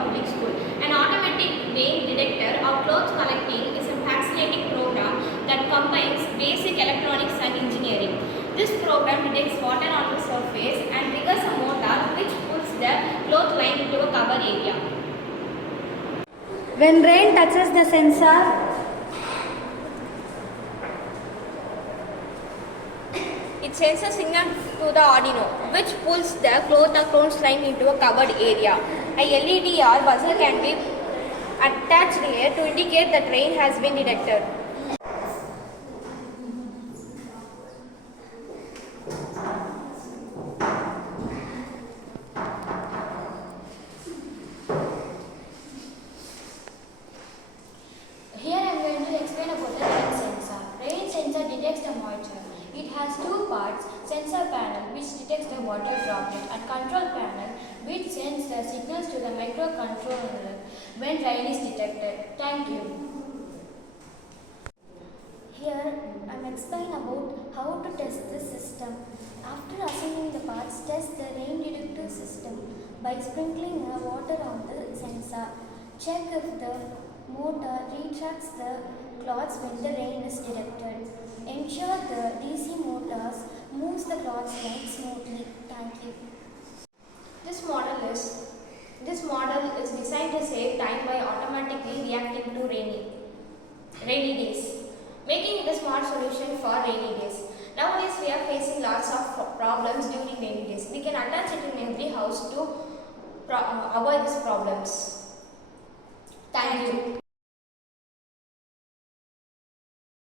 public school. An automatic rain detector or cloth collecting is a fascinating program that combines basic electronics and engineering. This program detects water on the surface and triggers a motor which pulls the cloth line into a cover area. When rain touches the sensor, it sends a signal to the Arduino, which pulls the cloth or cloth line into a covered area. A LED or buzzer can be attached here to indicate that rain has been detected. Here I am going to explain about the rain sensor. Rain sensor detects the moisture. It has two parts, sensor panel which detects the water droplet and control panel which sends the signals to the microcontroller when rain is detected. Thank you. Here I am explaining about how to test this system. After assembling the parts, test the rain detector system by sprinkling water on the sensor. Check if the motor retracts the cloths when the rain is detected. Ensure the DC motors moves the cloths line smoothly. Thank you. This model is designed to save time by automatically reacting to rainy days, making it a smart solution for rainy days. Nowadays we are facing lots of problems during rainy days. We can attach it in every house to avoid these problems. Thank you.